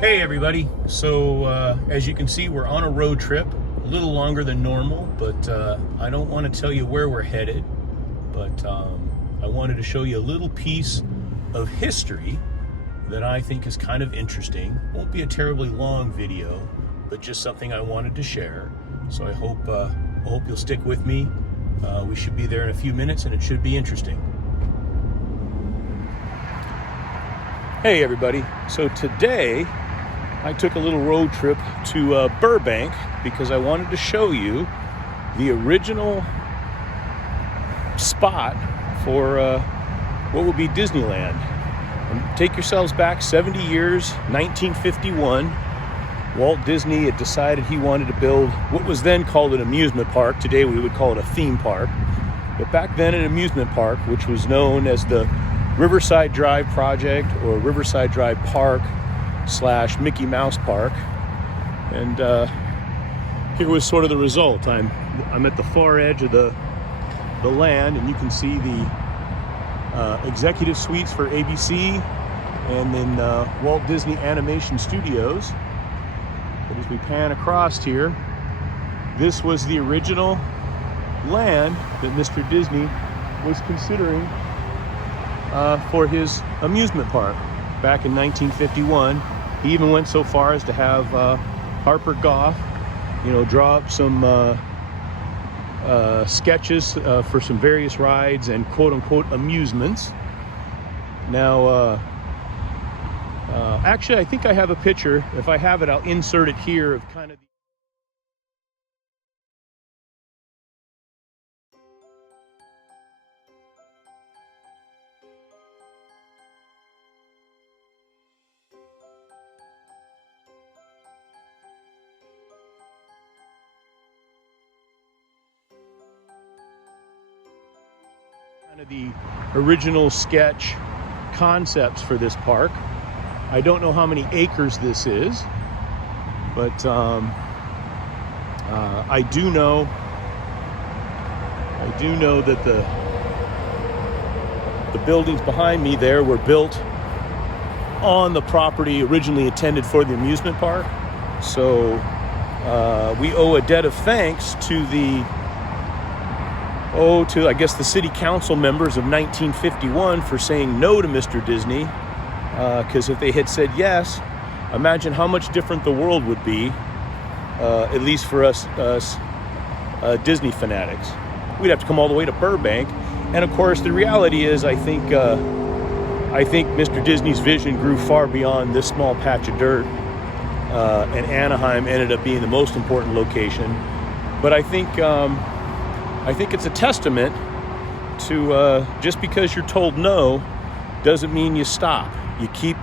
Hey everybody, so as you can see, we're on a road trip, a little longer than normal, but I don't want to tell you where we're headed, but I wanted to show you a little piece of history that I think is kind of interesting. Won't be a terribly long video, but just something I wanted to share. So I hope you'll stick with me. We should be there in a few minutes and it should be interesting. Hey everybody, so today I took a little road trip to Burbank because I wanted to show you the original spot for what would be Disneyland. And take yourselves back 70 years, 1951. Walt Disney had decided he wanted to build what was then called an amusement park. Today we would call it a theme park. But back then an amusement park, which was known as the Riverside Drive Project or Riverside Drive Park / Mickey Mouse Park. And here was sort of the result. I'm at the far edge of the land, and you can see the executive suites for ABC and then Walt Disney Animation Studios. But as we pan across here, this was the original land that Mr. Disney was considering for his amusement park back in 1951. He even went so far as to have Harper Goff, draw up some sketches for some various rides and quote-unquote amusements. Now, actually, I think I have a picture. If I have it, I'll insert it here of kind of the original sketch concepts for this park. I don't know how many acres this is, but I do know that the buildings behind me there were built on the property originally intended for the amusement park. So we owe a debt of thanks to I guess the city council members of 1951 for saying no to Mr. Disney, because if they had said yes, imagine how much different the world would be, at least for us Disney fanatics. We'd have to come all the way to Burbank, and of course the reality is I think Mr. Disney's vision grew far beyond this small patch of dirt, and Anaheim ended up being the most important location. But I think it's a testament to just because you're told no doesn't mean you stop. You keep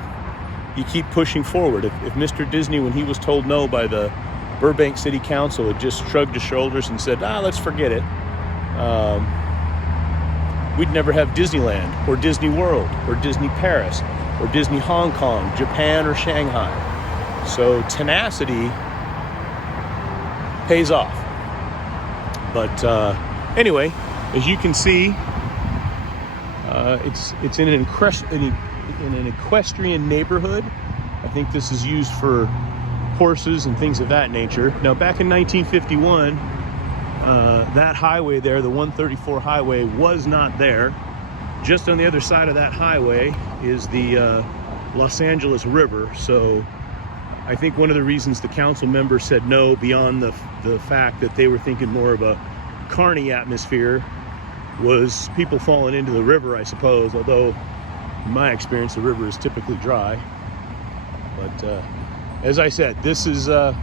pushing forward. If Mr. Disney, when he was told no by the Burbank City Council, had just shrugged his shoulders and said, let's forget it, we'd never have Disneyland or Disney World or Disney Paris or Disney Hong Kong, Japan or Shanghai. So tenacity pays off. But anyway, as you can see, it's in an equestrian neighborhood. I think this is used for horses and things of that nature. Now, back in 1951, that highway there, the 134 highway, was not there. Just on the other side of that highway is the Los Angeles River. So I think one of the reasons the council members said no, beyond the fact that they were thinking more of a carny atmosphere, was people falling into the river, I suppose, although in my experience the river is typically dry. But as I said, this is the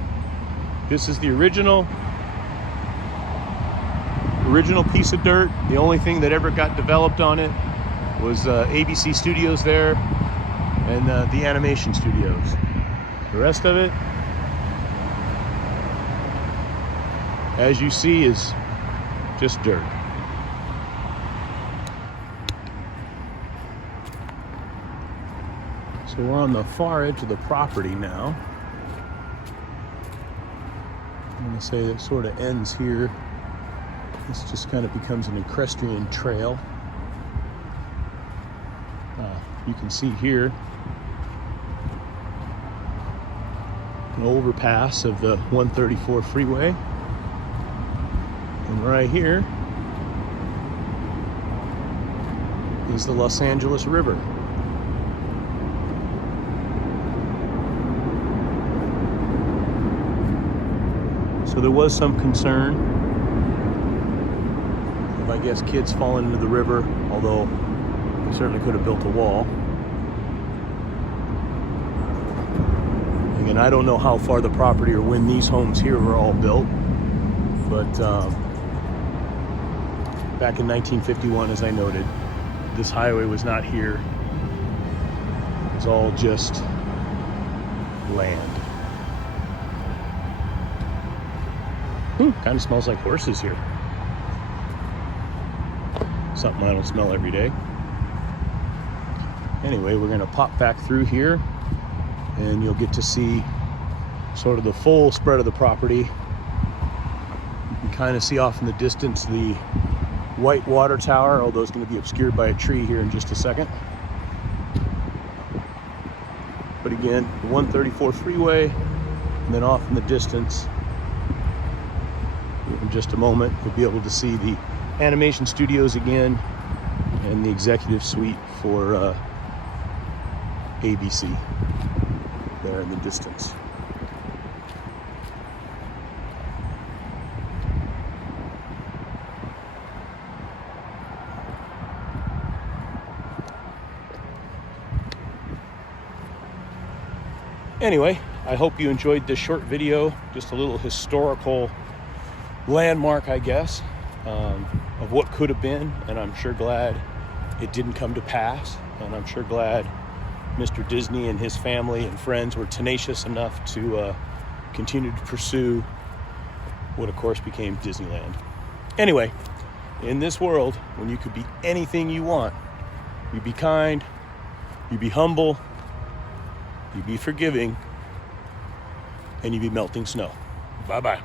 original piece of dirt. The only thing that ever got developed on it was ABC Studios there and the animation studios. The rest of it, as you see, is just dirt. So we're on the far edge of the property now. I'm going to say it sort of ends here. This just kind of becomes an equestrian trail. You can see here an overpass of the 134 freeway. And right here is the Los Angeles River. So there was some concern of, I guess, kids falling into the river, although they certainly could have built a wall. Again, I don't know how far the property or when these homes here were all built, but back in 1951, as I noted, this highway was not here. It was all just land. Kind of smells like horses here. Something I don't smell every day. Anyway, we're gonna pop back through here and you'll get to see sort of the full spread of the property. You can kind of see off in the distance the white water tower, although it's gonna be obscured by a tree here in just a second. But again, the 134 freeway, and then off in the distance, in just a moment, you'll be able to see the animation studios again and the executive suite for ABC there in the distance. Anyway, I hope you enjoyed this short video, just a little historical landmark, I guess, of what could have been, and I'm sure glad it didn't come to pass, and I'm sure glad Mr. Disney and his family and friends were tenacious enough to continue to pursue what of course became Disneyland. Anyway, in this world, when you could be anything you want, you be kind, you be humble, you be forgiving, and you be melting snow. Bye-bye.